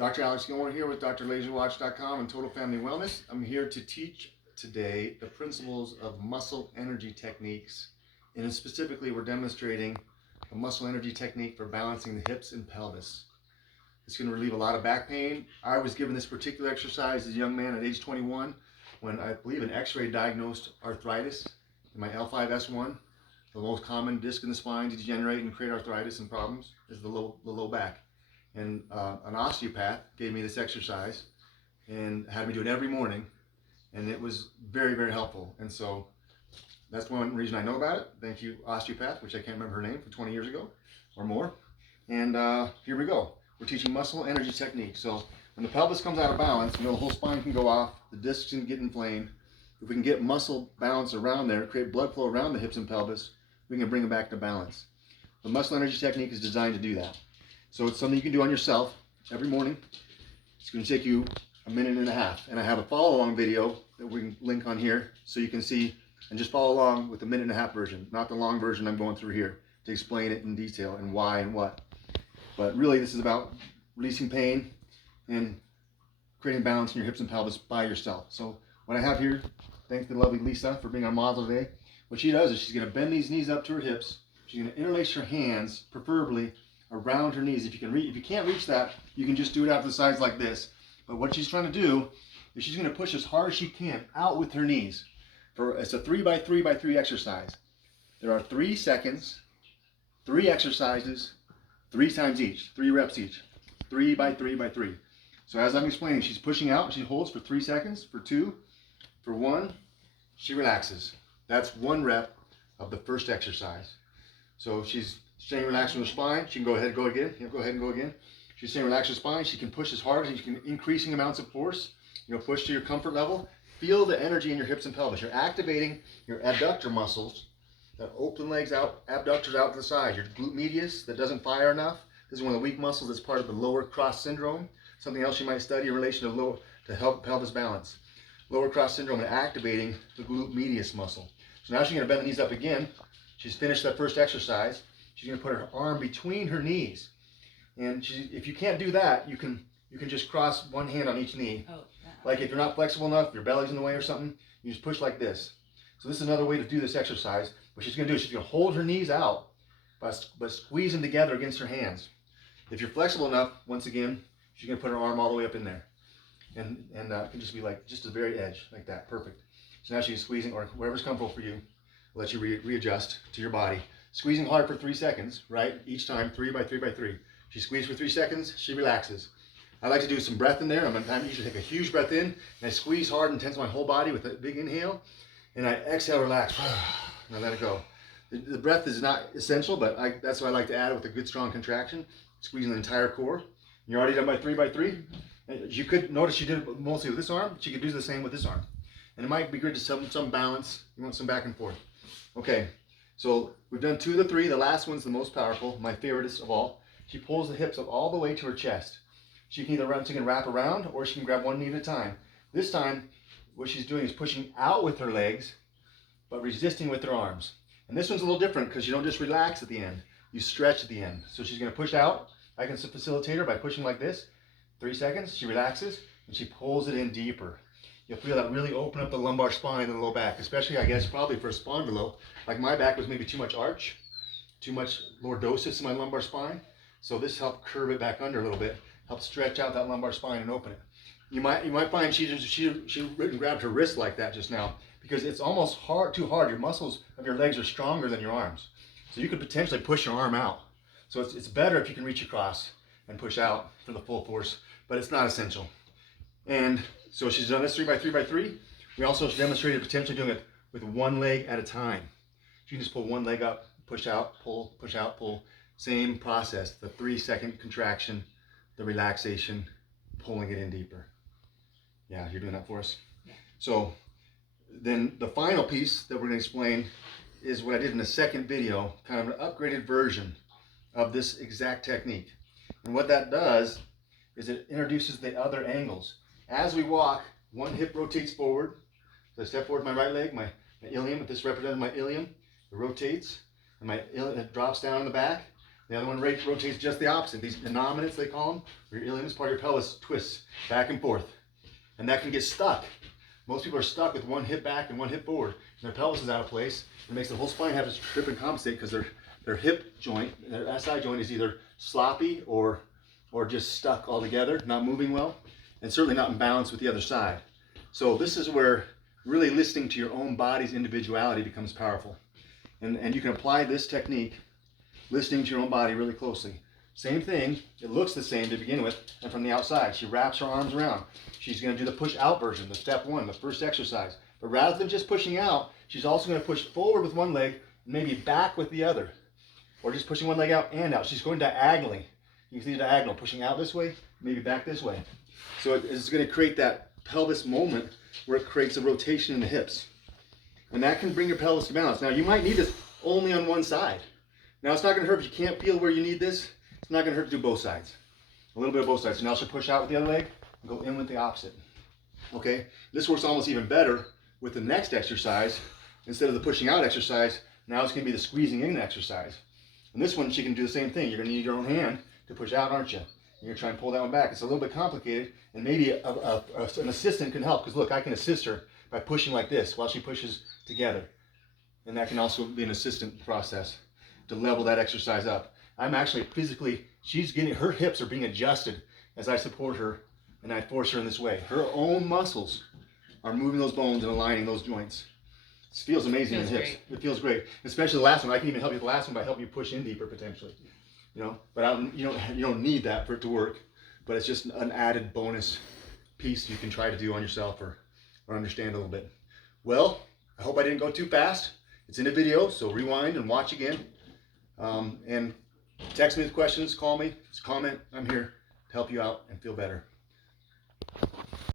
Dr. Alex Gilmore here with drlaserwatch.com and Total Family Wellness. I'm here to teach today the principles of muscle energy techniques, and specifically we're demonstrating a muscle energy technique for balancing the hips and pelvis. It's going to relieve a lot of back pain. I was given this particular exercise as a young man at age 21 when I believe an x-ray diagnosed arthritis in my L5-S1. The most common disc in the spine to degenerate and create arthritis and problems is the low back. And an osteopath gave me this exercise and had me do it every morning, and it was very, very helpful. And so that's one reason I know about it. Thank you, osteopath, which I can't remember her name, from 20 years ago or more. And here we go. We're teaching muscle energy technique. So when the pelvis comes out of balance, the whole spine can go off, the discs can get inflamed. If we can get muscle balance around there, create blood flow around the hips and pelvis, we can bring it back to balance. The muscle energy technique is designed to do that. So it's something you can do on yourself every morning. It's going to take you a minute and a half. And I have a follow-along video that we can link on here so you can see and just follow along with the minute and a half version, not the long version I'm going through here to explain it in detail and why and what. But really this is about releasing pain and creating balance in your hips and pelvis by yourself. So what I have here, thanks to the lovely Lisa for being our model today, what she does is she's going to bend these knees up to her hips. She's going to interlace her hands, preferably around her knees. If you can't reach that, you can just do it out to the sides like this. But what she's trying to do is she's going to push as hard as she can out with her knees. It's a 3x3x3 exercise. There are 3 seconds, 3 exercises, 3 times each, 3 reps each, 3x3x3. So as I'm explaining, she's pushing out. She holds for 3 seconds, for 2, for 1. She relaxes. That's 1 rep of the first exercise. So she's staying relaxed in her spine. She can go ahead and go again. Go ahead and go again. She's staying relaxed in her spine. She can push as hard as you can, increasing amounts of force. Push to your comfort level. Feel the energy in your hips and pelvis. You're activating your adductor muscles that open legs out, abductors out to the side. Your glute medius that doesn't fire enough. This is one of the weak muscles that's part of the lower cross syndrome. Something else you might study in relation to help pelvis balance. Lower cross syndrome and activating the glute medius muscle. So now she's going to bend the knees up again. She's finished that first exercise. She's going to put her arm between her knees. And if you can't do that, you can just cross one hand on each knee. Oh, like if you're not flexible enough, your belly's in the way or something, you just push like this. So this is another way to do this exercise. What she's going to do is she's going to hold her knees out by squeezing together against her hands. If you're flexible enough, once again, she's going to put her arm all the way up in there. And it can just be like just the very edge, like that. Perfect. So now she's squeezing, or whatever's comfortable for you. I'll let you readjust to your body. Squeezing hard for 3 seconds, right? Each time, 3x3x3. She squeezes for 3 seconds, she relaxes. I like to do some breath in there. I usually take a huge breath in, and I squeeze hard and tense my whole body with a big inhale, and I exhale, relax, and I let it go. The breath is not essential, but that's what I like to add with a good strong contraction, squeezing the entire core. You're already done by 3x3. You could notice you did it mostly with this arm, but you could do the same with this arm. And it might be good to some balance. You want some back and forth. Okay. So we've done 2 of the 3. The last one's the most powerful, my favoriteest of all. She pulls the hips up all the way to her chest. She can either wrap around, or she can grab one knee at a time. This time, what she's doing is pushing out with her legs, but resisting with her arms. And this one's a little different because you don't just relax at the end. You stretch at the end. So she's going to push out. I can facilitate her by pushing like this. 3 seconds, she relaxes, and she pulls it in deeper. You'll feel that really open up the lumbar spine and the low back, especially, I guess, probably for a spondylo. Like my back was maybe too much arch, too much lordosis in my lumbar spine. So this helped curve it back under a little bit, help stretch out that lumbar spine and open it. You might find she grabbed her wrist like that just now because it's almost too hard. Your muscles of your legs are stronger than your arms. So you could potentially push your arm out. So it's better if you can reach across and push out for the full force, but it's not essential. And so she's done this 3x3x3. We also demonstrated potentially doing it with one leg at a time. She can just pull one leg up, push out, pull, push out, pull. Same process, the 3-second contraction, the relaxation, pulling it in deeper. Yeah, you're doing that for us? Yeah. So then the final piece that we're going to explain is what I did in the second video, kind of an upgraded version of this exact technique. And what that does is it introduces the other angles. As we walk, one hip rotates forward. So I step forward with my right leg, my ilium, if this represents my ilium, it rotates, and it drops down in the back. The other one rotates just the opposite. These innominants, they call them, where your ilium, part of your pelvis twists back and forth. And that can get stuck. Most people are stuck with one hip back and one hip forward. And their pelvis is out of place. It makes the whole spine have to trip and compensate because their hip joint, their SI joint is either sloppy or just stuck altogether, not moving well, and certainly not in balance with the other side. So this is where really listening to your own body's individuality becomes powerful. And you can apply this technique, listening to your own body really closely. Same thing, it looks the same to begin with, and from the outside, she wraps her arms around. She's gonna do the push out version, the step one, the first exercise. But rather than just pushing out, she's also gonna push forward with one leg, and maybe back with the other. Or just pushing one leg out and out. She's going diagonally. You can see diagonal, pushing out this way, maybe back this way. So it's gonna create that pelvis moment where it creates a rotation in the hips. And that can bring your pelvis to balance. Now you might need this only on one side. Now it's not gonna hurt if you can't feel where you need this. It's not gonna hurt to do both sides. A little bit of both sides. So now she'll push out with the other leg and go in with the opposite. Okay, this works almost even better with the next exercise. Instead of the pushing out exercise, now it's gonna be the squeezing in exercise. And this one, she can do the same thing. You're gonna need your own hand to push out, aren't you? You're gonna try and pull that one back. It's a little bit complicated, and maybe an assistant can help, because look, I can assist her by pushing like this while she pushes together. And that can also be an assistant process to level that exercise up. I'm actually physically, her hips are being adjusted as I support her and I force her in this way. Her own muscles are moving those bones and aligning those joints. It feels amazing in the hips. Great. It feels great, especially the last one. I can even help you with the last one by helping you push in deeper potentially. You know, but you don't need that for it to work. But it's just an added bonus piece you can try to do on yourself or understand a little bit. Well, I hope I didn't go too fast. It's in a video, so rewind and watch again. And text me with questions, call me, just comment. I'm here to help you out and feel better.